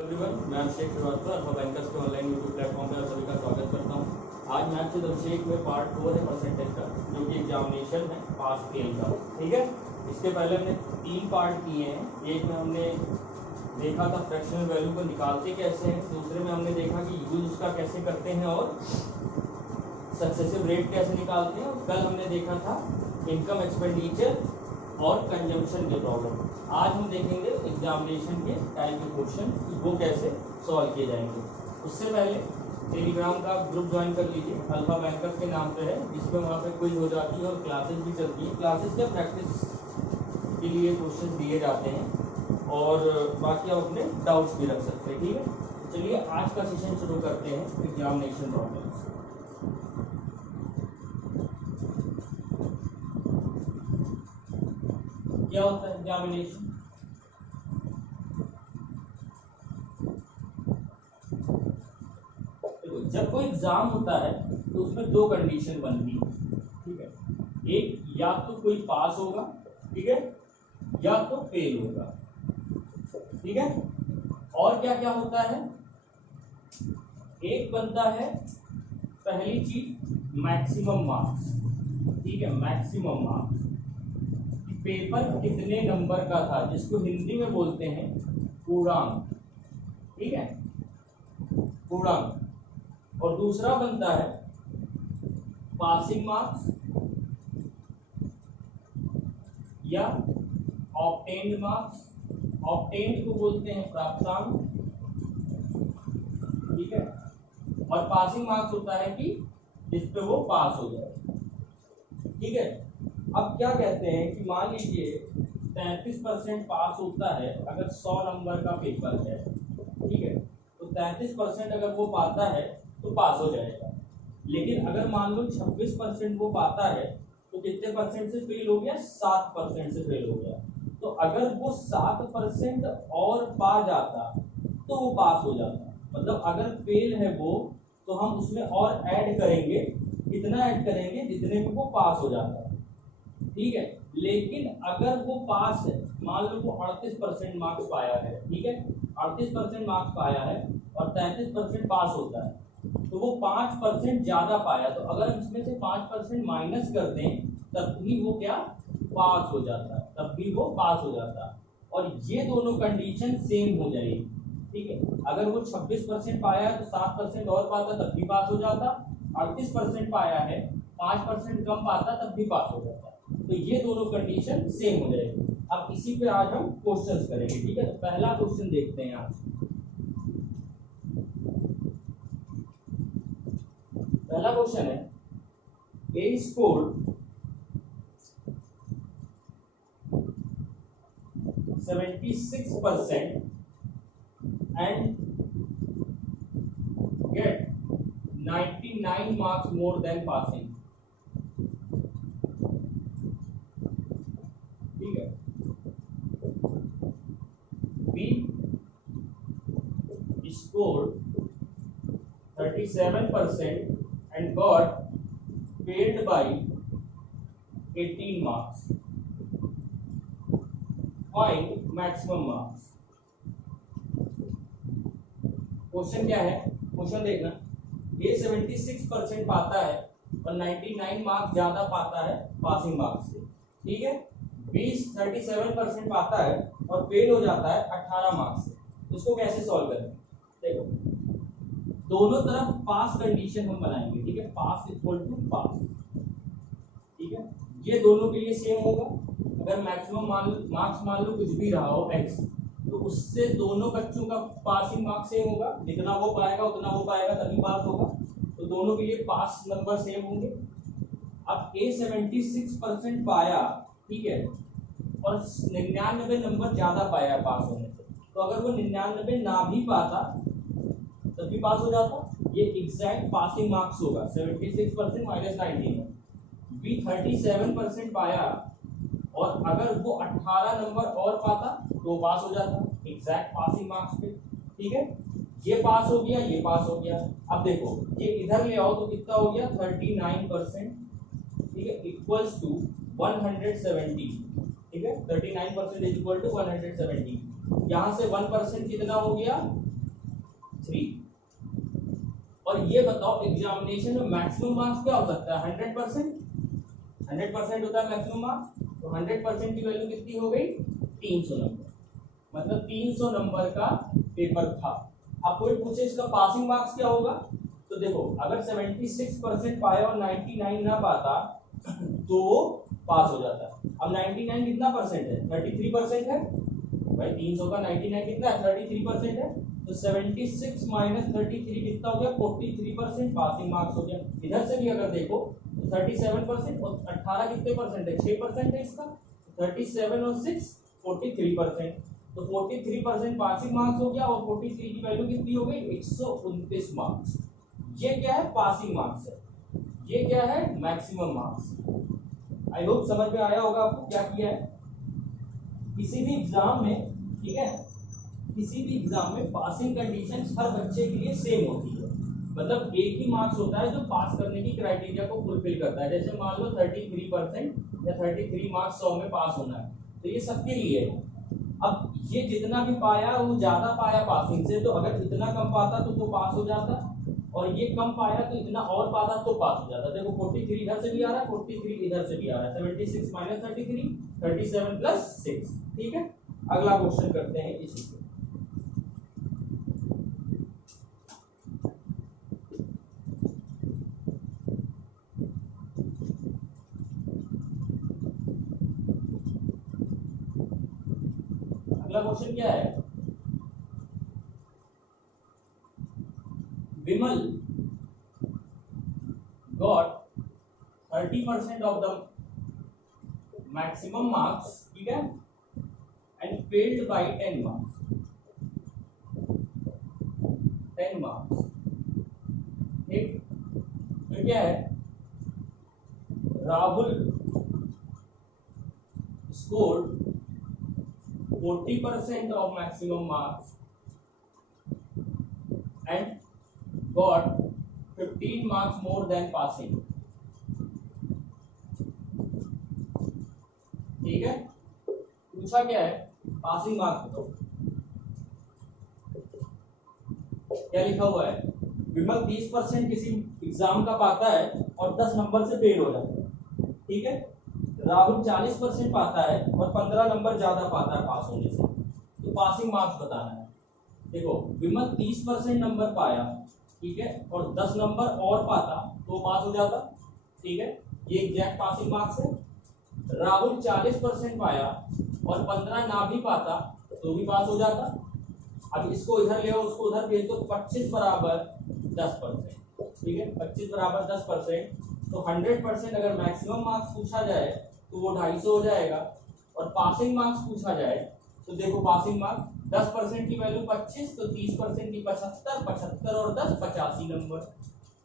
Everyone, मैं अभिषेक Srivastava alpha bankers के online YouTube platform पर आप सभी का स्वागत करता हूं। आज मैथ्स विद अभिषेक में पार्ट 4 है परसेंटेज का, जो कि एग्जामिनेशन है पास फेल का। ठीक है, इसके पहले हमने 3 पार्ट किए हैं। एक में हमने देखा था फ्रैक्शनल वैल्यू को निकालते कैसे हैं, दूसरे में हमने देखा कि यूज उसका कैसे करते हैं और सक्सेसिव रेट कैसे निकालते हैं, और कल हमने देखा था इनकम एक्सपेंडिचर और कंजम्पशन के प्रॉब्लम। आज हम देखेंगे एग्जामिनेशन के टाइप के क्वेश्चन कि वो कैसे सॉल्व किए जाएंगे। उससे पहले टेलीग्राम का ग्रुप ज्वाइन कर लीजिए, अल्फा बैंकर्स के नाम पे है, जिसमें वहाँ पे क्विज हो जाती है और क्लासेस भी चलती है। क्लासेस के प्रैक्टिस के लिए क्वेश्चन दिए जाते हैं और बाकी आप अपने डाउट्स भी रख सकते हैं। ठीक है, चलिए आज का सेशन शुरू करते हैं एग्जामिनेशन प्रॉब्लम। क्या होता है एग्जामिनेशन? देखो, जब कोई एग्जाम होता है तो उसमें 2 कंडीशन बनती है। ठीक है, एक या तो कोई पास होगा, ठीक है, या तो फेल होगा। ठीक है, और क्या क्या होता है? एक बनता है पहली चीज मैक्सिमम मार्क्स। ठीक है, मैक्सिमम मार्क्स, पेपर कितने नंबर का था, जिसको हिंदी में बोलते हैं पूर्णांक। ठीक है, पूर्णांक। और दूसरा बनता है पासिंग मार्क्स या ऑब्टेन्ड मार्क्स। ऑब्टेन्ड को बोलते हैं प्राप्तांक। ठीक है, और पासिंग मार्क्स होता है कि जिस पे वो पास हो जाए। ठीक है, अब क्या कहते हैं कि मान लीजिए 33% पास होता है अगर 100 नंबर का पेपर है। ठीक है, तो 33% अगर वो पाता है तो पास हो जाएगा। लेकिन अगर मान लो 26% वो पाता है तो कितने परसेंट से फेल हो गया? 7% से फेल हो गया। तो अगर वो 7% और पा जाता तो वो पास हो जाता। मतलब अगर फेल है वो, तो हम उसमें और ऐड करेंगे। कितना ऐड करेंगे? जितने में वो पास हो जाता है। ठीक है, लेकिन अगर वो पास है, मान लो वो 38% मार्क्स पाया है। ठीक है, 38% मार्क्स पाया है और 33% पास होता है, तो वो 5% ज्यादा पाया। तो अगर हम इसमें से 5% माइनस कर दें तब भी वो क्या? पास हो जाता है, तब भी वो पास हो जाता है। और ये दोनों कंडीशन सेम हो जाएगी। ठीक है, अगर वो 26% पाया है तो 7% और पाता तब भी पास हो जाता। 38% पाया है, 5% कम पाता तब भी पास हो जाता। तो ये दोनों कंडीशन सेम हो जाएगी। अब इसी पे आज हम क्वेश्चंस करेंगे। ठीक है, तो पहला क्वेश्चन देखते हैं आज। पहला क्वेश्चन है, ए scored 76% and get 99 marks more than passing. ठीक है, B scored 37% and got failed by 18 marks. Find maximum marks. Question क्या है? क्वेश्चन देखना, ये 76% पाता है और 99 मार्क्स ज्यादा पाता है पासिंग मार्क्स से। ठीक है, 37% पाता है और फेल हो जाता है 18 मार्क्स से। इसको कैसे सॉल्व करें? देखो, दोनों तरफ पास कंडीशन हम बनाएंगे। ठीक है, पास इक्वल टू पास। ठीक है, ये दोनों के लिए सेम होगा। अगर मैक्सिमम मार्क्स मान लो कुछ भी रहा हो x, तो उससे दोनों बच्चों का पासिंग मार्क्स सेम होगा। जितना वो पाएगा उतना वो पाएगा, तभी पास होगा। तो दोनों के लिए पास नंबर सेम होंगे। अब a 76% पाया, ठीक है, और 99 नंबर ज्यादा पाया पास होने से, तो अगर वो 99 ना भी पाता तभी पास हो जाता। ये एग्जैक्ट पासिंग मार्क्स होगा। 76% माइनस 19। B 37% पाया और अगर वो 18 नंबर और पाता तो पास हो जाता, एग्जैक्ट पासिंग मार्क्स पे। ठीक है, ये पास हो गया, ये पास हो गया। अब देखो, ये इधर ले आओ तो कितना हो गया? 39%। ठीक है, इक्वल्स टू 170। ठीक है, 39% इज इक्वल टू 170। यहाँ से 1% कितना हो गया? 43। और ये बताओ एग्जामिनेशन में मैक्सिमम मार्क्स क्या हो सकता है? 100%। 100% होता है मैक्सिमम मार्क्स, तो 100% की वैल्यू कितनी हो गई? 300 नंबर। मतलब 300 नंबर का पेपर था। अब कोई पूछे इसका पासिंग मार्क्स क्या होगा, तो देखो अगर 76% पाया और 99 ना पाता तो वो पास हो जाता। अब 99 कितना परसेंट है? 33% है भाई। 300 का 99 कितना है? 33% है। तो 76 माइनस 33 कितना हो गया? 43% पासिंग मार्क्स हो गया। इधर से भी अगर देखो तो 37% और 18 कितने परसेंट है? 6% है इसका। 37 और 6 43%। तो 43% पासिंग मार्क्स हो गया और 43 की वैल्यू कितनी हो गई? 129 मार्क्स। ये क्या है? पासिंग मार्क्स है। ये क्या है? Maximum marks. आई होप समझ में आया होगा आपको क्या किया है। किसी भी एग्जाम में, ठीक है, किसी भी एग्जाम में पासिंग कंडीशंस हर बच्चे के लिए सेम होती है। मतलब एक ही मार्क्स होता है जो पास करने की क्राइटेरिया को फुलफिल करता है। जैसे मान लो 33% या 33 मार्क्स 100 में पास होना है, तो ये सबके लिए है। अब ये जितना भी पाया वो ज्यादा पाया पासिंग से, तो अगर इतना कम पाता तो वो पास हो जाता, और ये कम पाया तो इतना और पाता तो पास हो जाता। देखो 43 इधर से भी आ रहा है, 43 इधर से भी आ रहा है। 76 माइनस 33, 37 प्लस 6। ठीक है, अगला क्वेश्चन करते हैं इसी पे। अगला क्वेश्चन क्या है? विमल got 30% of the maximum marks, ठीक है, and failed by 10 marks। 10 marks, ठीक। फिर क्या है? Rahul scored 40% of maximum marks and got 15 marks more than passing। ठीक है, पूछा क्या है? पासिंग मार्क्स बताओ। क्या लिखा हुआ है? विमल 30% किसी एग्जाम का पाता है और 10 नंबर से फेल हो जाता है। ठीक है, राहुल 40% पाता है और 15 नंबर ज्यादा पाता है पास होने से। तो पासिंग मार्क्स बताना है। देखो विमल 30% नंबर पाया, ठीक है, और 10 नंबर और पाता तो पास हो जाता। ठीक है, ये एग्जैक्ट पासिंग मार्क्स है। राहुल 40% पाया और 15 ना भी पाता तो भी पास हो जाता। अब इसको इधर ले आओ, उसको उधर भेज दो। 25 बराबर 10%, ठीक है, 25 बराबर 10%। तो 100% अगर मैक्सिमम मार्क्स पूछा जाए तो वो 250 हो जाएगा, और पासिंग मार्क्स पूछा जाए तो देखो पासिंग मार्क्स 10% की वैल्यू 25, तो 30% की 75, 75 और 10 85 नंबर।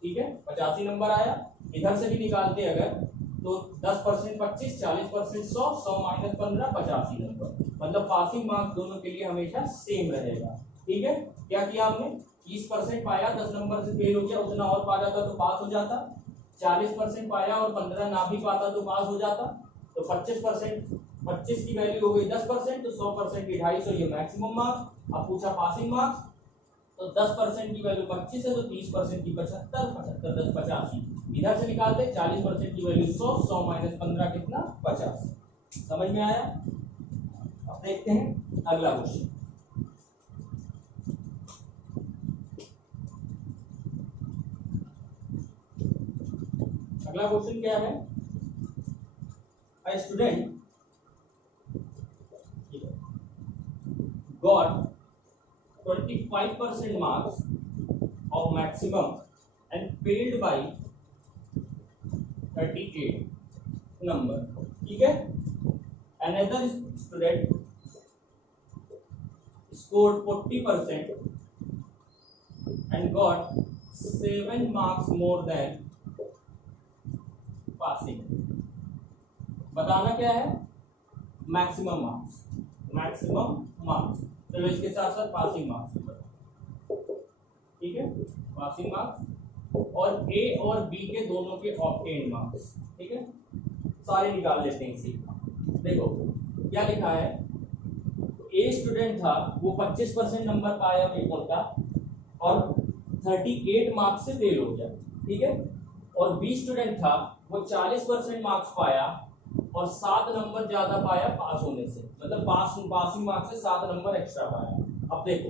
ठीक है, 85 नंबर आया। इधर से भी निकालते अगर तो 10% 25, 40% 100, 100 माइनस 15 85 नंबर। मतलब पासिंग मार्क्स दोनों के लिए हमेशा सेम रहेगा। ठीक है, क्या किया हमने? 30% पाया, 10 नंबर से फेल हो गया, उतना और पा जाता तो पास हो जाता। 40% पाया और 15 ना भी पाता तो पास हो जाता। तो 25%, 25 की वैल्यू हो गई 10%, तो 100% की 250, ये मैक्सिमम मार्क्स। अब पूछा पासिंग मार्क्स, तो 10% की वैल्यू 25 है, तो 30% की 75, 75 10 85। इधर से निकालते 40% की वैल्यू 100, 100 माइनस 15 कितना? 50। समझ में आया? अब देखते हैं अगला क्वेश्चन। अगला क्वेश्चन क्या है? A student got 25% marks of maximum and failed by 38 number। ठीक है, another student scored 40% and got 7 marks more than passing। बताना क्या है? Maximum marks. मैक्सिमम मार्क्स, चलो इसके साथ साथ पासिंग मार्क्स। ठीक है, पासिंग मार्क्स और ए और बी के दोनों के ऑब्टेन मार्क्स। ठीक है, सारे निकाल लेते हैं इसी। देखो क्या लिखा है? ए स्टूडेंट था, वो 25% नंबर पाया पेपर का और 38 मार्क्स से फेल हो गया, ठीक है। और बी स्टूडेंट था, वो 40% मार्क्स पाया और 7 नंबर ज्यादा पाया पास होने से, मतलब पासिंग मार्क्स से 7 नंबर एक्स्ट्रा पाया। अब देखो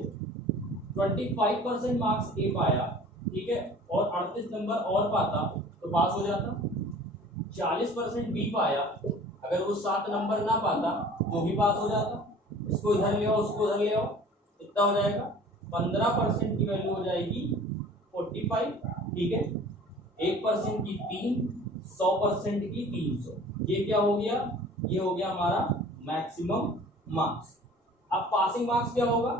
25% मार्क्स ए पाया, ठीक है, और 38 नंबर और पाता तो पास हो जाता। 40% बी पाया, अगर वो 7 नंबर ना पाता तो भी पास हो जाता। इसको इधर ले आओ, उसको उधर ले आओ, कितना हो जाएगा, 15% की वैल्यू हो जाएगी 45, ठीक है। 1% की 3, 100% की 300। ये क्या हो गया, ये हो गया हमारा मैक्सिमम मार्क्स। अब पासिंग मार्क्स क्या होगा,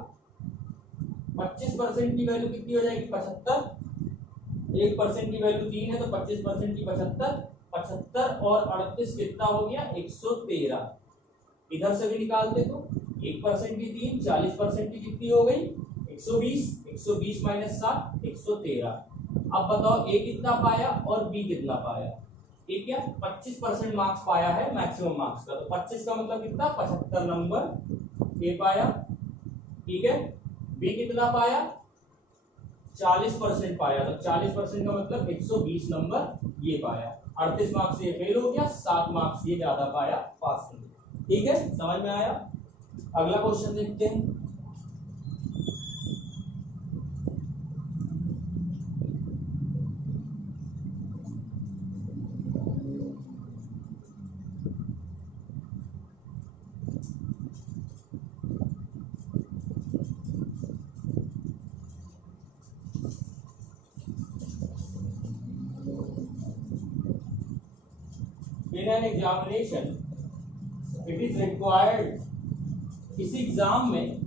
25% की वैल्यू कितनी हो जाएगी, 75। 1% की वैल्यू 3 है तो 25% की 75, 75 और 38 कितना हो गया, 113। इधर से भी निकालते तो 1% की 3, 40% की कितनी हो गई, 120। 120 माइनस 7, 113। अब बताओ ए कितना पाया और बी कितना पाया। ए क्या 25% मार्क्स पाया है मैक्सिमम मार्क्स का, तो 25 का मतलब कितना, 75 नंबर ए पाया, ठीक है। बी कितना पाया, 40% पाया, तो 40% का मतलब 120 नंबर ये पाया। 38 मार्क्स ये फेल हो गया, 7 मार्क्स ये ज्यादा पाया, पास हो गया, ठीक है, समझ में आया। अगला क्वेश्चन देखते हैं। In an examination, it is required, किसी एग्जाम में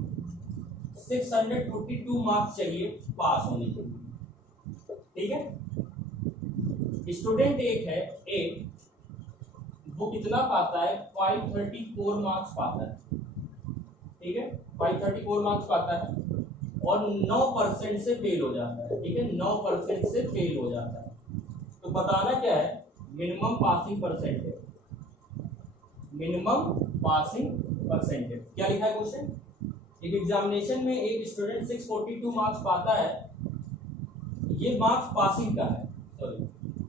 642 मार्क्स चाहिए पास होने के लिए, ठीक है। स्टूडेंट एक है ए, वो कितना पाता है, 534 मार्क्स पाता है, ठीक है, 534 मार्क्स पाता है और 9% से फेल हो जाता है, ठीक है, 9% से फेल हो जाता है। तो बताना क्या है, minimum passing percentage, minimum passing percentage क्या लिखा है क्वेश्चन। एक एग्जामिनेशन में एक स्टूडेंट 642 मार्क्स पाता है, ये मार्क्स पासिंग का है, सॉरी,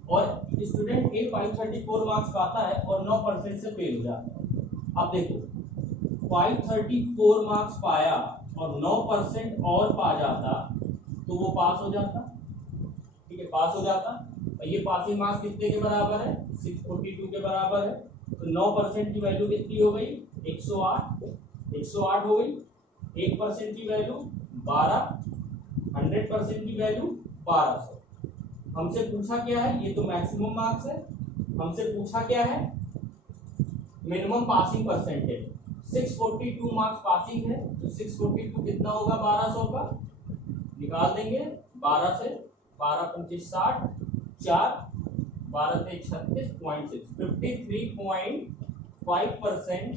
और स्टूडेंट ए 534 मार्क्स पाता है और 9% से फेल हो जाता है। अब देखो 534 मार्क्स पाया और 9% और पा जाता तो वो पास हो जाता, ठीक है, पास हो जाता। और ये पासिंग मार्क्स कितने के बराबर है, 642 के बराबर है, तो 9% की वैल्यू कितनी हो गई, 108, 108 हो गई। 1% की वैल्यू 12, 100% की वैल्यू 1200। हमसे पूछा क्या है, ये तो मैक्सिमम मार्क्स है, हमसे पूछा क्या है, minimum passing percentage. 642 marks passing है तो 642 कितना होगा, 1200 का, निकाल देंगे 12 से, 12 25 60, 4 12 से 36.6, 53.5%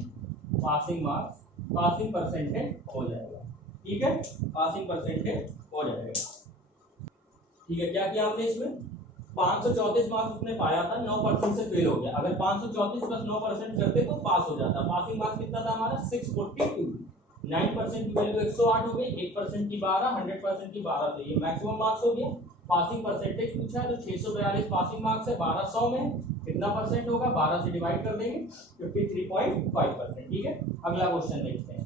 पासिंग मार्क्स, पासिंग परसेंटेज हो जाएगा, ठीक है, पासिंग परसेंटेज हो जाएगा, ठीक है। क्या किया हमने इसमें, 534 मार्क्स उसने पाया था, 9% से फेल हो गया। अगर 534 प्लस 9% करते तो पास हो जाता। पासिंग मार्क्स कितना था हमारा, 642। 9% की वैल्यू 108 हो गई, 1% की 12, 100% की 12, तो ये मैक्सिमम मार्क्स हो गया। पासिंग परसेंटेज पूछा है तो 642 पासिंग मार्क्स है, 1200 में कितना परसेंट होगा, 12 से डिवाइड कर देंगे, 53.5%, ठीक है। अगला क्वेश्चन देखते हैं।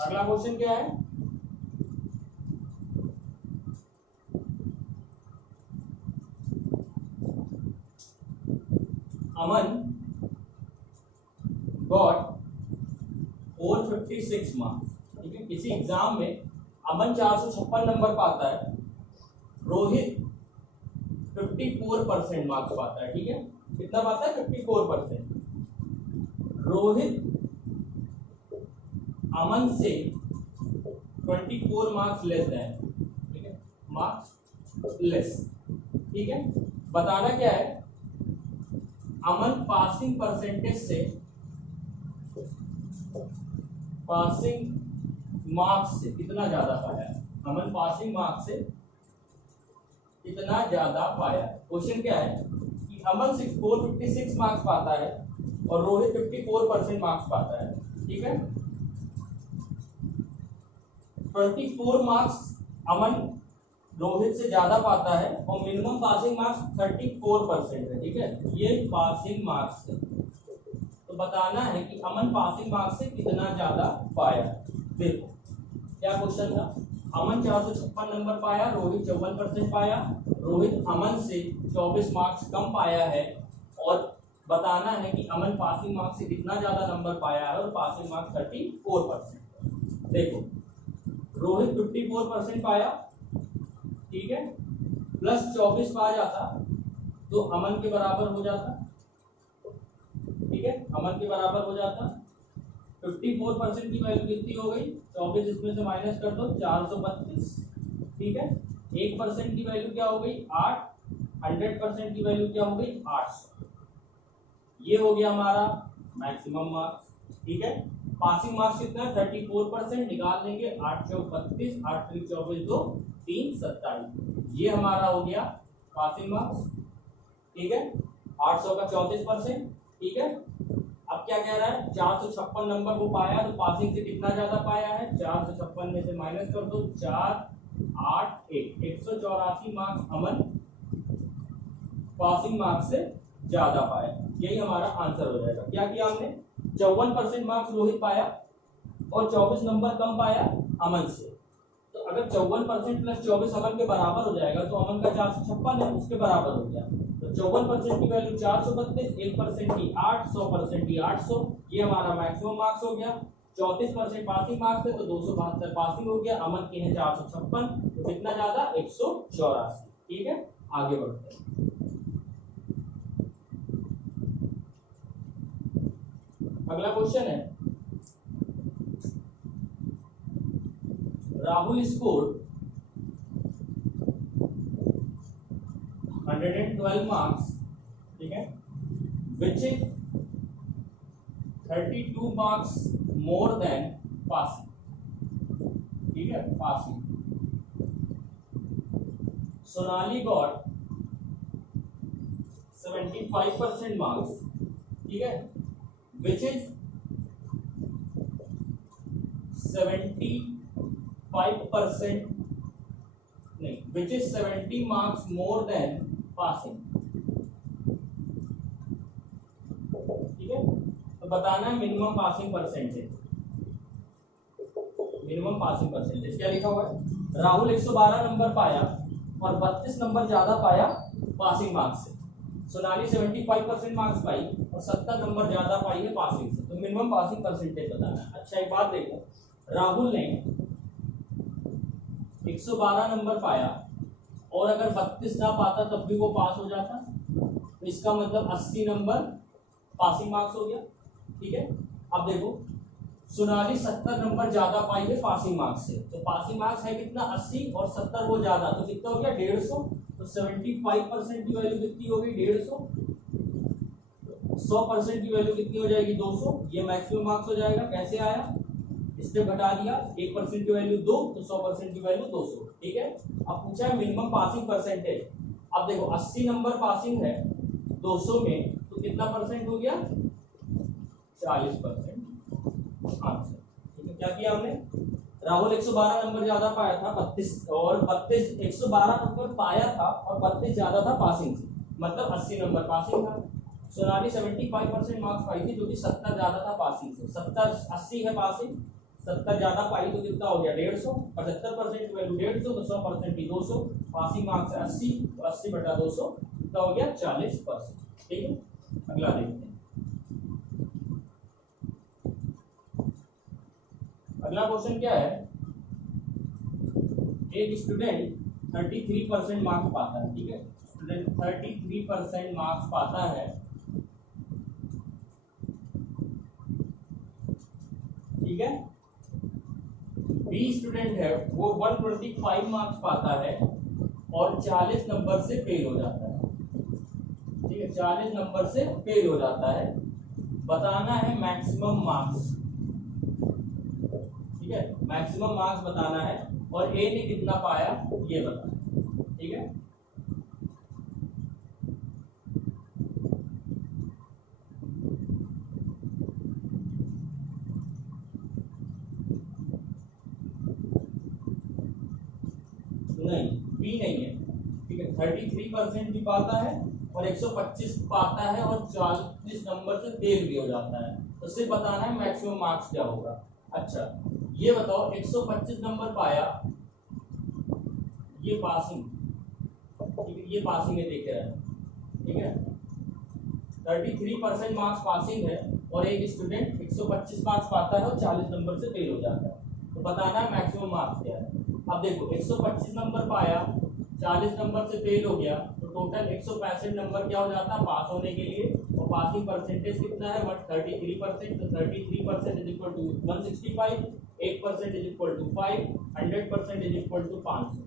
अगला क्वेश्चन क्या है, अमन गॉट 456 मार्क्स, ठीक है, किसी एग्जाम में अमन 456 नंबर पाता है, रोहित 54% मार्क्स पाता है, ठीक है, कितना पाता है, 54%। रोहित अमन से 24 मार्क्स लेस है, ठीक है, मार्क्स लेस, ठीक है। बताना क्या है, अमन पासिंग परसेंटेज से, पासिंग मार्क्स से कितना ज्यादा पाया है, अमन पासिंग मार्क्स से कितना ज्यादा पाया है। क्वेश्चन क्या है कि अमन 456 मार्क्स पाता है और रोहित 54% मार्क्स पाता है, ठीक है। 24 मार्क्स अमन रोहित से ज्यादा पाता है और मिनिमम पासिंग मार्क्स 34% है, ठीक है। ये पासिंग मार्क्स है, तो बताना है कि अमन पासिंग मार्क्स से कितना ज्यादा पाया। देखो क्या क्वेश्चन था, अमन 456 नंबर पाया, रोहित 54% पाया। रोहित अमन से 24 मार्क्स कम पाया है और बताना है कि अमन पासिंग मार्क्स से कितना ज्यादा नंबर पाया है और पासिंग मार्क्स 34%। देखो रोहित 54% पाया, ठीक है, प्लस 24 पा जाता तो अमन के बराबर हो जाता, ठीक है, अमन के बराबर हो जाता। 54% की वैल्यू कितनी हो गई, 24 इसमें से माइनस कर दो, 432, ठीक है। 1% की वैल्यू क्या हो गई 8, 100% की वैल्यू क्या हो गई 800। ये हो गया हमारा मैक्सिमम मार्क्स, ठीक है। पासिंग मार्क्स कितना है 34%, निकाल देंगे 8 चौक 32, 8 3 24 2 3 27, ये हमारा हो गया पासिंग मार्क्स, ठीक है। 800 का 34%, ठीक है। अब क्या कह रहा है 456 नंबर वो पाया, तो पासिंग से कितना ज्यादा पाया है, 456 में से माइनस कर दो, 4 8 1, 184 मार्क्स अमन पासिंग मार्क्स से ज्यादा पाया, यही हमारा आंसर हो जाएगा। क्या किया हमने, 54% मार्क्स रोहित पाया और 24 नंबर कम पाया अमन से, तो अगर 54% प्लस 24 अमन के बराबर हो जाएगा तो अमन का 456 है उसके बराबर हो गया, तो 54% की वैल्यू 432, 1% की 8, 100% की 800, ये हमारा मैक्सिमम मार्क्स हो गया। 34% पासिंग मार्क्स थे तो 272 पासिंग हो गया, अमन के हैं 456, तो कितना ज्यादा 184, ठीक है। आगे बढ़ते हैं, अगला क्वेश्चन है, राहुल स्कोर 112 मार्क्स, ठीक है, which is 32 marks more than passing, ठीक है, पासिंग। सोनाली गॉट 75% मार्क्स, ठीक है, विच इज 75% नहीं, which is 70 marks more than passing, ठीक है। तो बताना है minimum passing percentage, minimum passing percentage क्या लिखा हुआ है, राहुल 112 नंबर पाया और 32 नंबर ज्यादा पाया पासिंग मार्क्स से, सोनाली 75% मार्क्स पाई और 70 नंबर ज्यादा पाई है पासिंग से, तो मिनिमम पासिंग परसेंटेज बताना है। अच्छा एक बात देखो, राहुल ने 112 नंबर पाया और अगर 32 ना पाता तब भी वो पास हो जाता, तो इसका मतलब 80 नंबर पासिंग मार्क्स हो गया, ठीक है। अब देखो सोनाली 70 नंबर ज्यादा पाई है पासिंग मार्क्स से, तो पासिंग मार्क्स है कितना 80 और 70 वो ज्यादा, तो कितना हो गया 150, तो 75% की वैल्यू कितनी होगी 150, 100% की वैल्यू कितनी हो जाएगी 200, ये मैक्सिमम मार्क्स हो जाएगा। कैसे आया, इससे घटा दिया, 1% की वैल्यू 2 तो 100% की वैल्यू 200, ठीक है। अब पूछा है मिनिमम पासिंग परसेंटेज, अब देखो 80 नंबर पासिंग है 200 में, तो कितना परसेंट हो गया 40% आंसर, ठीक है। क्या किया हमने, राहुल 112 नंबर ज्यादा पाया था 32 और 32, 112 नंबर पाया था और 32 ज्यादा था पासिंग से, मतलब 80 नंबर पासिंग था। सोनाली 75% मार्क्स पाई थी जो कि 70 ज्यादा था पासिंग से, 70 80 है पासिंग, 70 ज्यादा पाई तो कितना हो गया 150, 75% की वैल्यू 150 तो 100% की 200, पासिंग मार्क्स 80 तो 80 बटा 200 कितना हो गया 40%, ठीक है। अगला देखते हैं, अगला क्वेश्चन क्या है, एक स्टूडेंट 33% मार्क्स पाता है, ठीक है, स्टूडेंट 33% मार्क्स पाता है, ठीक है। बी स्टूडेंट है वो 125 मार्क्स पाता है और 40 नंबर से फेल हो जाता है, ठीक है, 40 नंबर से फेल हो जाता है, बताना है मैक्सिमम मार्क्स, ठीक है, मैक्सिमम मार्क्स बताना है और ए ने कितना पाया ये बताना है, ठीक है। नहीं, बी नहीं है, ठीक है। 33% भी पाता है और 125 पाता है और 40 नंबर से फेल भी हो जाता है, तो सिर्फ बताना है मैक्सिमम मार्क्स क्या होगा। अच्छा ये बताओ 125 नंबर पाया, ये पासिंग, ठीक है, ये पासिंग है, देख रहे हैं, ठीक है। 33% मार्क्स पासिंग है और एक स्टूडेंट 125 मार्क्स पाता है और 40 नंबर से फेल हो जाता है, तो बताना है मैक्सिमम मार्क्स क्या है। अब देखो 125 नंबर पाया, 40 नंबर से फेल हो गया, तो टोटल 165 नंबर क्या हो जाता है पास होने के लिए, और पासिंग परसेंटेज कितना है 33%, तो 33% is equal to 165, 8% is equal to 5, 100% is equal to 500।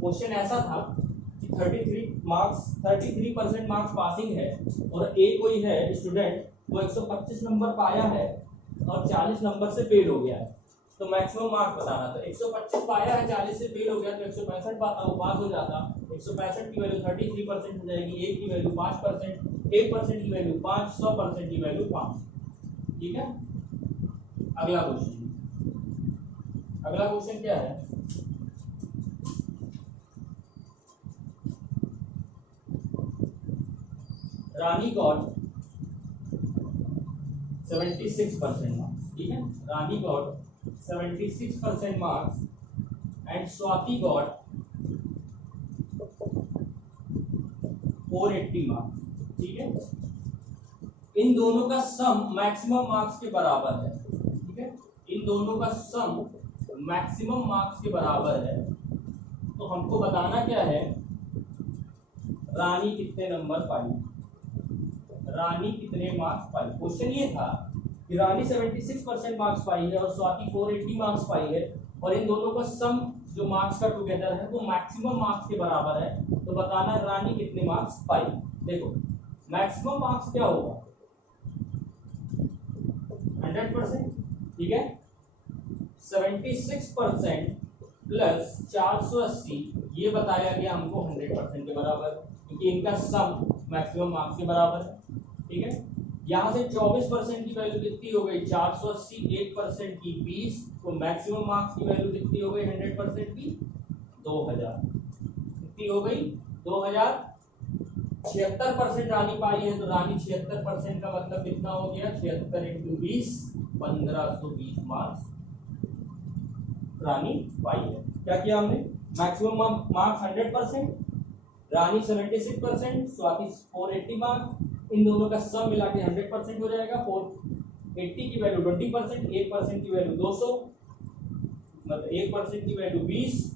Question ऐसा था कि 33% मार्क्स पासिंग है और एक कोई है स्टूडेंट वो 125 नंबर पाया है और 40 नंबर से फेल हो गया है, तो मैक्सिमम मार्क्स बताना था। 125 पाया है, 40 से फेल हो गया, तो 165 पाता वो पास हो जाता। 165 की वैल्यू 33% हो जाएगी, 1 की वैल्यू 5%, 1% की वैल्यू 5, 100% की वैल्यू 5, ठीक है। अगला क्वेश्चन क्या है, रानी गॉट 76% मार्क्स, ठीक है। Rani got 76% marks and Swati got 480 marks, ठीक है। इन दोनों का सम मैक्सिमम मार्क्स के बराबर है, ठीक है। इन दोनों का सम मैक्सिमम मार्क्स के बराबर है, तो हमको बताना क्या है, रानी कितने नंबर पाई, रानी कितने मार्क्स पाई। क्वेश्चन ये था कि रानी 76% मार्क्स पाई है और स्वाति 480 मार्क्स पाई है, और इन दोनों का सम जो मार्क्स का टुगेदर है वो मैक्सिमम मार्क्स के बराबर है, तो बताना रानी कितने मार्क्स पाई। देखो मैक्सिमम मार्क्स क्या होगा 100%, ठीक है। 76% प्लस 480 ये बताया गया हमको 100% के बराबर, क्योंकि इनका सम मैक्सिमम मार्क्स के बराबर है, ठीक है। यहाँ से 24% की वैल्यू कितनी हो गई 480, 1% की 20, तो मैक्सिमम मार्क्स की वैल्यू कितनी हो गई 100% की 2000, कितनी हो गई 2000। 76% रानी पाई है, तो रानी 76% का मतलब कितना हो गया 76 इंटू 20, 1520 मार्क्स रानी पाई है। क्या किया हमने, मैक्सिमम मार्क्स 100%, रानी 76%, स्वाति 480 मार्क्स, इन दोनों का सम मिला के 100% हो जाएगा। 480 की वैल्यू 20%, 1% की वैल्यू 200, मतलब 1% की वैल्यू 20,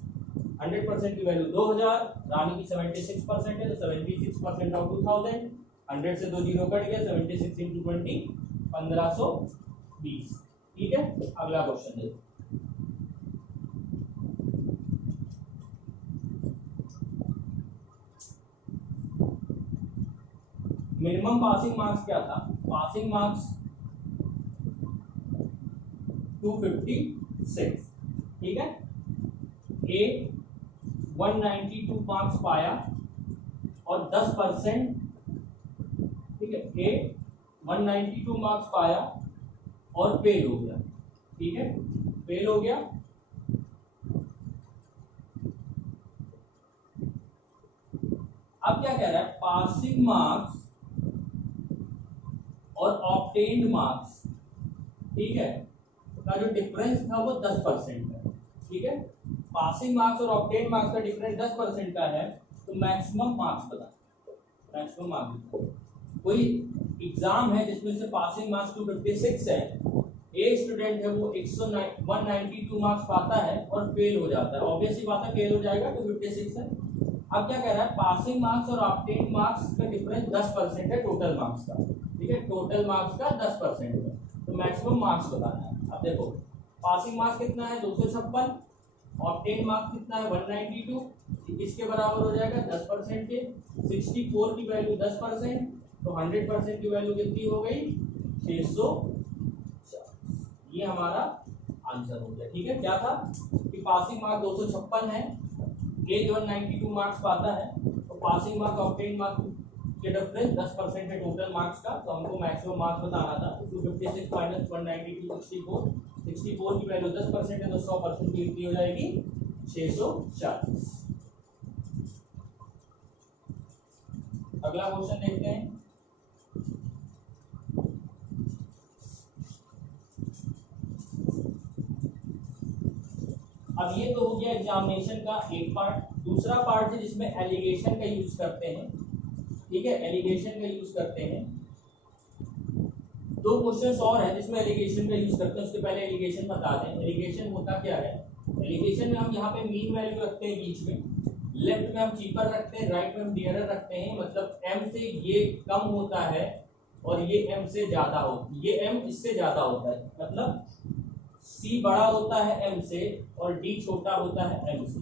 100% की वैल्यू 2000, रानी की 76% है, तो 76% ऑफ 2000, 100 से 2 जीरो कट गया, 76 इंटू 20 1520, ठीक है। अगला क्वेश्चन देखो, मिनिमम पासिंग मार्क्स क्या था, पासिंग मार्क्स 256, ठीक है। ए 192 मार्क्स पाया और 10%, ठीक है। ए 192 मार्क्स पाया और फेल हो गया, ठीक है, फेल हो गया। अब क्या कह रहा है, पासिंग मार्क्स और ऑब्टेन्ड मार्क्स, ठीक है, का जो डिफरेंस था वो 10% है, ठीक है। पासिंग मार्क्स और ऑब्टेन्ड मार्क्स का डिफरेंस 10% का है, तो मैक्सिमम मार्क्स बता, मैक्सिमम मार्क्स। कोई एग्जाम है जिसमें से पासिंग मार्क्स 256 है, एक स्टूडेंट है वो 192 मार्क्स पाता है और फेल हो जाता है, ऑब्वियसली बात है फेल हो जाएगा, 256 है। अब क्या कह रहा है, पासिंग मार्क्स और ऑब्टेन्ड मार्क्स का डिफरेंस 10% है टोटल मार्क्स का, ठीक है, टोटल मार्क्स का 10% है, तो मैक्सिमम मार्क्स बताना है। अब देखो पासिंग मार्क्स कितना है 256, ऑब्टेन्ड मार्क्स कितना है 192, इसके बराबर हो जाएगा 10% के, 64 की वैल्यू 10%, तो 100% की वैल्यू कितनी हो गई 640, ये हमारा आंसर हो गया, ठीक है। क्या था कि पासिंग मार्क्स 256 है, ए 192 मार्क्स पाता है, तो पासिंग मार्क्स ऑब्टेन्ड मार्क्स के डिफरेंस 10% है टोटल मार्क्स का, तो हमको मैक्सिमम मार्क्स बताना था। 256 माइनस 192 64, 64 की वैल्यू 10% है, तो 100% की कितनी हो जाएगी 640। अगला क्वेश्चन देखते हैं। अब ये तो हो गया एग्जामिनेशन का एक पार्ट। दूसरा पार्ट है जिसमें एलिगेशन का यूज करते हैं। ठीक है, एलिगेशन का यूज करते हैं। दो क्वेश्चंस और हैं जिसमें एलिगेशन का यूज करते हैं। उसके पहले एलिगेशन बता दें। एलिगेशन होता क्या है? एलिगेशन में हम यहाँ पे मीन वैल्यू रखते हैं बीच में, लेफ्ट में हम चीपर रखते हैं, राइट में हम डियरर रखते हैं। मतलब m से ये कम होता है और ये m से ज्यादा हो, ये m इससे ज्यादा होता है। मतलब c बड़ा होता है m से और d छोटा होता है m से।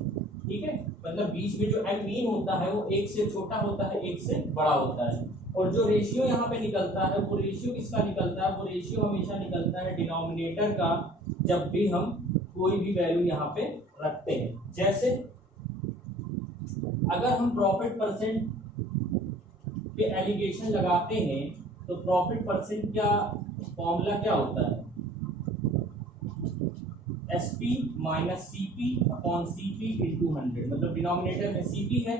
ठीक है, मतलब बीच में जो m मीन होता है वो 1 से छोटा होता है, 1 से बड़ा होता है। और जो रेशियो यहाँ पे निकलता है वो रेशियो किसका निकलता है? वो रेशियो हमेशा निकलता है डिनोमिनेटर का, जब भी हम कोई भी वैल्यू यहाँ पे रखते हैं। जैसे अगर हम प्रॉफिट परसेंट पे एलिगेशन लगाते हैं तो प्रॉफिट परसेंट का फॉर्मूला क्या होता है? SP minus CP upon CP into 100। मतलब डिनोमिनेटर में CP है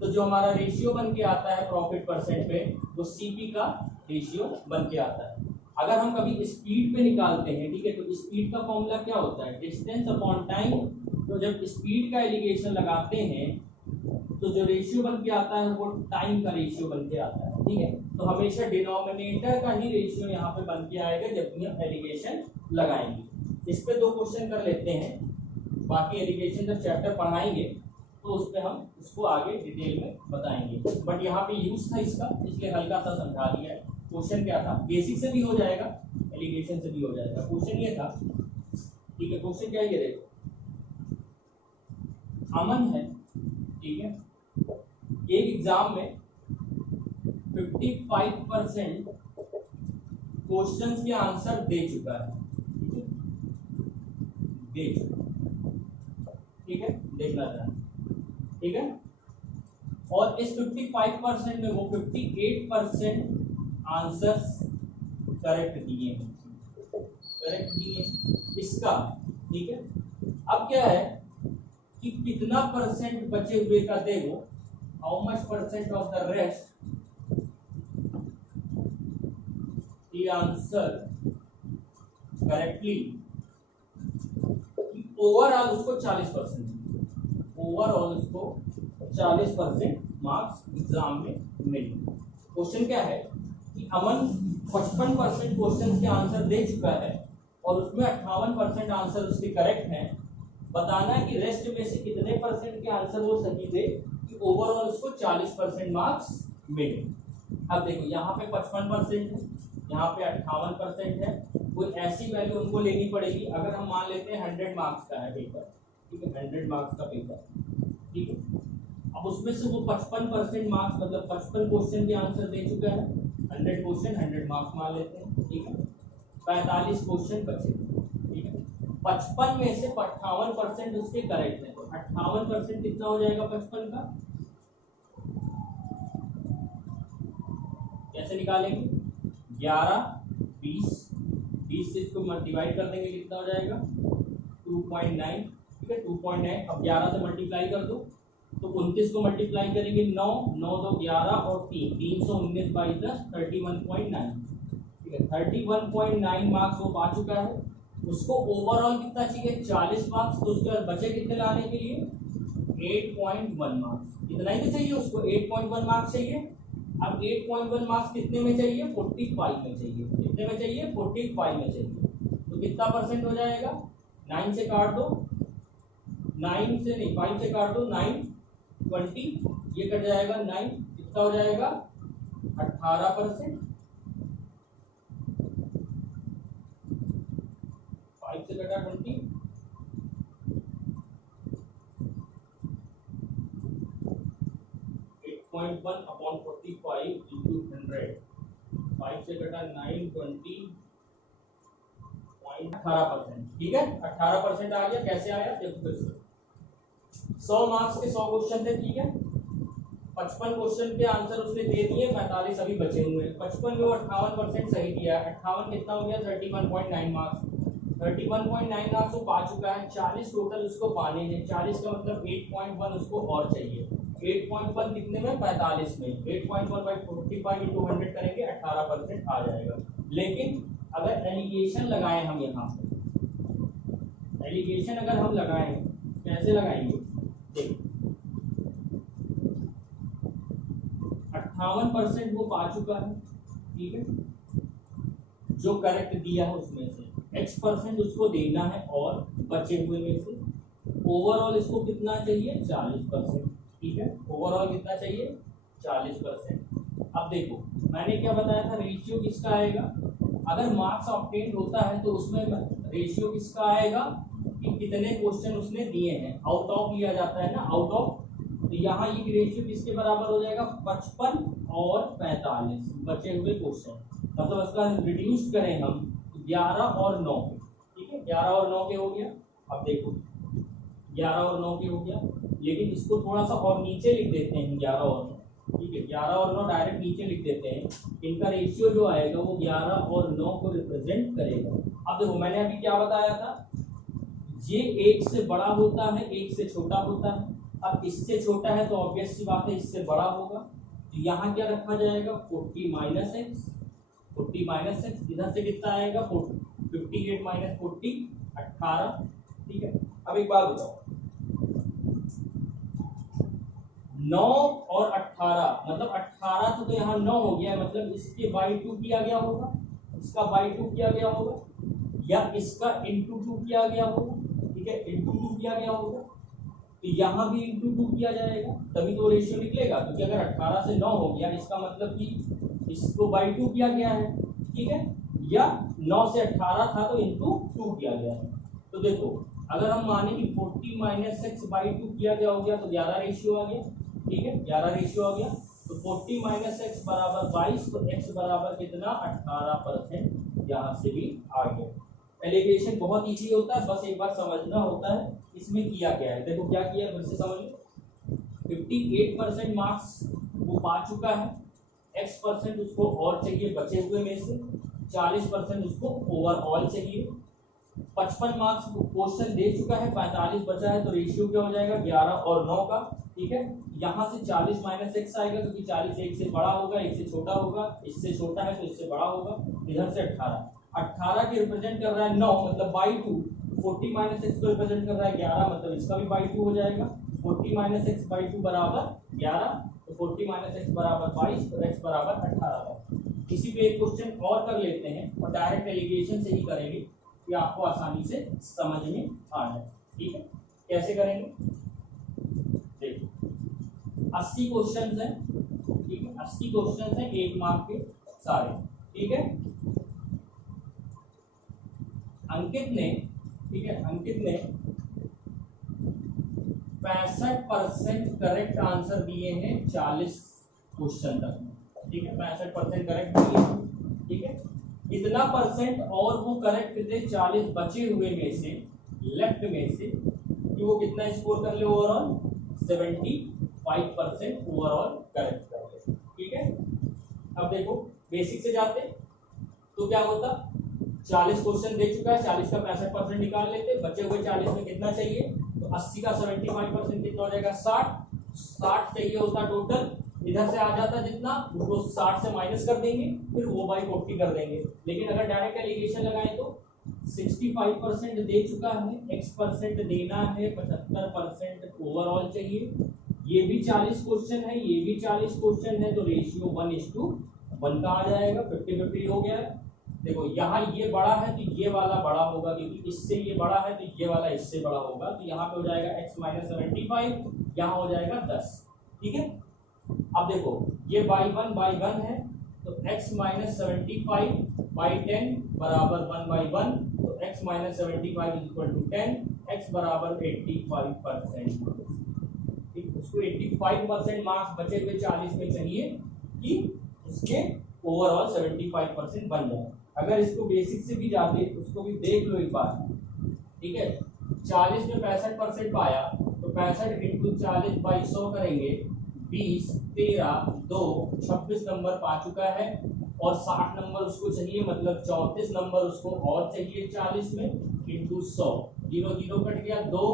तो जो हमारा रेशियो बन के आता है प्रॉफिट परसेंट पे वो CP का रेशियो बन के आता है। अगर हम कभी स्पीड पे निकालते हैं, ठीक है, तो स्पीड का फॉर्मूला क्या होता है? Distance upon time. तो जब स्पीड का एलिगेशन लगाते हैं तो जो रेशियो बन के आता है वो टाइम का रेशियो बन के आता है। ठीक है, तो हमेशा डिनोमिनेटर का ही रेशियो यहाँ पे बन के आएगा जब भी हम एलिगेशन लगाएंगे। इस पे दो क्वेश्चन कर लेते हैं, बाकी एलिगेशन जब चैप्टर पढ़ाएंगे तो उस पर हम इसको आगे डिटेल में बताएंगे। बट यहाँ पे यूज था इसका, इसलिए हल्का सा समझा दिया है। क्वेश्चन क्या था? बेसिक से भी हो जाएगा, एलिगेशन से भी हो जाएगा। क्वेश्चन ये था, ठीक है, क्वेश्चन क्या है ये देखो। अमन है, ठीक है, एक एग्जाम में 55% क्वेश्चंस के आंसर दे चुका है। दे चुका, ठीक है, देखना चाहते, ठीक है। और इस 55% में वो 58% आंसर्स करेक्ट दिए हैं, करेक्ट दिए इसका। ठीक है, अब क्या है कि कितना परसेंट बचे हुए का देखो, how much percent of the rest the answer correctly. Overall उसको 40%, ओवरऑल उसको 40% मार्क्स एग्जाम में मिले। क्वेश्चन क्या है कि अमन 55% क्वेश्चन के आंसर दे चुका है और उसमें 58% आंसर उसके करेक्ट हैं। बताना है कि रेस्ट में से कितने परसेंट के आंसर वो सही थे कि ओवरऑल उसको 40% मार्क्स मिले। अब देखो यहाँ पे 55% है, यहाँ पे 58% है। कोई ऐसी वैल्यू उनको लेनी पड़ेगी। अगर हम मान लेते हैं 100 मार्क्स का है पेपर, ठीक है, 100 मार्क्स का पेपर, ठीक है। अब उसमें से वो 55% मार्क्स मतलब 55 क्वेश्चन के आंसर दे चुका है। 100 क्वेश्चन 100 मार्क्स मान लेते हैं, ठीक है। 45 क्वेश्चन बचे, ठीक है। 55 में से 58% उसके करेक्ट है, तो 58% कितना हो जाएगा 55 का? कैसे निकालेंगे? 11 20 20 से इसको डिवाइड कर देंगे, कितना हो जाएगा? 2.9, ठीक है, 2.9। अब 11 से मल्टीप्लाई कर दो तो 29 को मल्टीप्लाई करेंगे 9 9 2 11 और 3 319 बाई 10 31.9, ठीक है। 31.9 मार्क्स वो पा चुका है। उसको ओवरऑल कितना चाहिए? 40 मार्क्स। तो उसके बाद बचे कितने लाने के लिए? 8.1 मार्क्स। इतना ही तो चाहिए उसको, 8.1 मार्क्स चाहिए। अब 8.1 मार्क्स कितने में चाहिए? 45 में चाहिए। कितने में चाहिए? 45 में चाहिए। तो कितना परसेंट हो जाएगा? 9 से काट दो, 9 से नहीं 5 से काट दो, 9 20, ये कट जाएगा 9, कितना हो जाएगा? 18%। 5 से कटा 20, 8.1 अपॉन 45 इंटू 100, 5 से कटा 9 20, 18%, ठीक है। 18% आ गया। कैसे आया देखो फिर से। 100 मार्क्स के 100 क्वेश्चन थे, ठीक है। 55 क्वेश्चन के आंसर उसने दे दिए, 45 अभी बचे हुए हैं। 55 में वो 58% सही दिया है। 58 कितना हो गया? 31.9 मार्क्स। 31.9 मार्क्स वो पा चुका है, 40 टोटल उसको पाने हैं, 40 का मतलब 8.1 उसको और चाहिए। 8.1 कितने में? 45 में। 8.1 बाई 45 इंटू 100 करेंगे 18% आ जाएगा। लेकिन अगर एलिगेशन लगाएं हम यहाँ पे, एलिगेशन अगर हम लगाएं, कैसे लगाएंगे? देखो 58% वो पा चुका है, ठीक है, जो करेक्ट दिया है उसमें से x% उसको देना है और बचे हुए में से ओवरऑल इसको कितना चाहिए? 40%, ठीक है, ओवरऑल कितना चाहिए? 40%। अब देखो मैंने क्या बताया था, रेशियो किसका आएगा? अगर मार्क्स ऑब्टेन्ड होता है तो उसमें रेशियो किसका आएगा कि कितने क्वेश्चन उसने दिए हैं, आउट ऑफ लिया जाता है ना, आउट ऑफ। तो यहाँ ये रेशियो किसके बराबर हो जाएगा? 55 और 45 बचे हुए क्वेश्चन, मतलब इसका रिड्यूस करें हम 11 और 9 के, ठीक है, 11 और 9 के हो गया। अब देखो 11 और 9 के हो गया, लेकिन इसको थोड़ा सा और नीचे लिख देते हैं 11 और 9, ठीक है, 11 और 9 डायरेक्ट नीचे लिख देते हैं। इनका रेशियो जो आएगा वो 11 और 9 को रिप्रेजेंट करेगा। अब देखो मैंने अभी क्या बताया था, ये एक से बड़ा होता है, एक से छोटा होता है। अब इससे छोटा है तो ऑब्वियस सी बात है इससे बड़ा होगा, तो यहाँ क्या रखा जाएगा? 40 माइनस एक्स, 40 माइनस एक्स, इधर से कितना आएगा? 58 माइनस 40 18, ठीक है। अब एक बात बताओ, 9 और 18 मतलब 18 तो यहाँ 9 हो गया, मतलब इसके बाई 2 किया गया होगा, इसका बाई 2 किया गया होगा, या इसका इंटू 2 किया गया होगा, ठीक है, इंटू 2 किया गया होगा, तो यहाँ भी इंटू 2 किया जाएगा, तभी तो रेशियो निकलेगा। क्योंकि अगर 18 से 9 हो गया, इसका मतलब कि इसको बाई 2 किया गया है, ठीक है, या 9 से 18 था तो इंटू 2 किया गया है। तो देखो अगर हम माने कि 40 माइनस एक्स बाई 2 किया गया हो गया तो 11 रेशियो आ गया, ठीक है, 11 रेशियो आ गया। तो 40 माइनस एक्स बराबर 22, तो एक्स बराबर कितना? 18% यहाँ से भी आ गया। एलिगेशन बहुत इजी होता है, बस एक बार समझना होता है इसमें किया क्या है। देखो क्या किया है फिर से समझ लो, 58% मार्क्स वो पा चुका है, x% उसको और चाहिए बचे हुए में से, 40% उसको ओवरऑल चाहिए, 55 मार्क्स क्वेश्चन दे चुका है, 45 बचा है, तो रेशियो क्या हो जाएगा? 11 और 9 का, ठीक है। यहाँ से 40 माइनस एक्स आएगा क्योंकि 40 एक से बड़ा होगा, एक से छोटा होगा, इससे छोटा है तो इससे बड़ा होगा, इधर से 18 के रिप्रेजेंट कर रहा है 9 मतलब बाई 2, 40 माइनस एक्स को रिप्रेजेंट कर रहा है 11 मतलब इसका भी बाई 2 हो जाएगा। 40 माइनस एक्स बाई 2 बराबर 11, तो 40 माइनस एक्स बराबर 22, तो एक्स बराबर 18। किसी पे एक क्वेश्चन और कर लेते हैं और डायरेक्ट एलिगेशन से ही करेंगे कि आपको आसानी से समझ में आ जाए, ठीक है। कैसे करेंगे? देखो 80 क्वेश्चन हैं, ठीक है, 80 क्वेश्चन हैं 1 मार्क के सारे, ठीक है। अंकित ने, ठीक है, अंकित ने 65% करेक्ट आंसर दिए हैं 40 क्वेश्चन तक, ठीक है, 65% करेक्ट दिए, ठीक है। इतना परसेंट और वो करेक्ट थे 40 बचे हुए में से, लेफ्ट में से, कि वो कितना स्कोर कर ले? ओवरऑल 75% ओवरऑल करेक्ट कर ले, ठीक है। अब देखो बेसिक से जाते तो क्या होता, 40 क्वेश्चन दे चुका है, 40 का 65% निकाल लेते, बचे हुए 40 में कितना चाहिए? तो 80 का 75% कितना हो जाएगा? 60 चाहिए होता टोटल, इधर से आ जाता जितना उसको 60 से माइनस कर देंगे, फिर वो बाई 40 कर देंगे। लेकिन अगर डायरेक्ट एलिगेशन लगाएं तो 65% दे चुका है, x% देना है, 75% ओवरऑल चाहिए, ये भी 40 क्वेश्चन है, ये भी 40 क्वेश्चन है, तो रेशियो 1:1 का आ जाएगा, 50-50 हो गया है। देखो यहाँ ये बड़ा है तो ये वाला बड़ा होगा, क्योंकि इससे ये बड़ा है तो ये वाला इससे बड़ा होगा, तो यहाँ पे हो जाएगा x माइनस 75, यहाँ हो जाएगा 10, ठीक है। अब देखो ये बाई 1 है, तो x माइनस 75 बाई 10 बराबर 1/1, तो x minus 75 is equal to 10, x बराबर 85%, ठीक। उसको 85% मार्क्स बचे हुए 40 में चाहिए कि उसके ओवरऑल 75% बन जाए। अगर इसको बेसिक से भी जाते उसको भी देख लो एक बार, ठीक है। 40 में 65% पाया तो 65 इंटू 40 बाई 100 करेंगे, 20 13 2 26 नंबर पा चुका है, और 60 नंबर उसको चाहिए, मतलब 34 नंबर उसको और चाहिए 40 में, इंटू 100, 0 0 कट गया, 2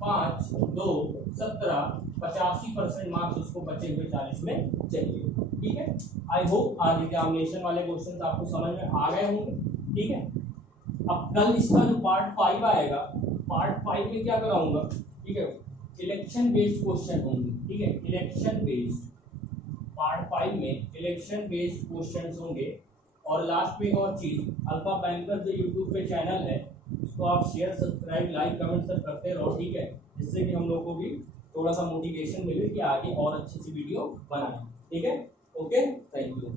5 2 17, 85% मार्क्स उसको बचे हुए 40 में चाहिए। ठीक है, आई होप आज एग्जामिनेशन वाले क्वेश्चन आपको समझ में आ गए होंगे। ठीक है, अब कल इसका जो पार्ट 5 आएगा, पार्ट 5 में क्या कराऊंगा, ठीक है, इलेक्शन बेस्ड क्वेश्चन होंगे। ठीक है, इलेक्शन बेस्ड, पार्ट 5 में इलेक्शन बेस्ड क्वेश्चंस होंगे। और लास्ट में एक और चीज, अल्फा बैंकर जो यूट्यूब पे चैनल है उसको आप शेयर सब्सक्राइब लाइक कमेंट सब करते रहो। ठीक है, जिससे कि हम लोग को भी थोड़ा सा मोटिवेशन मिले कि आगे और अच्छी सी वीडियो बनाएं। ठीक है, ओके, थैंक यू।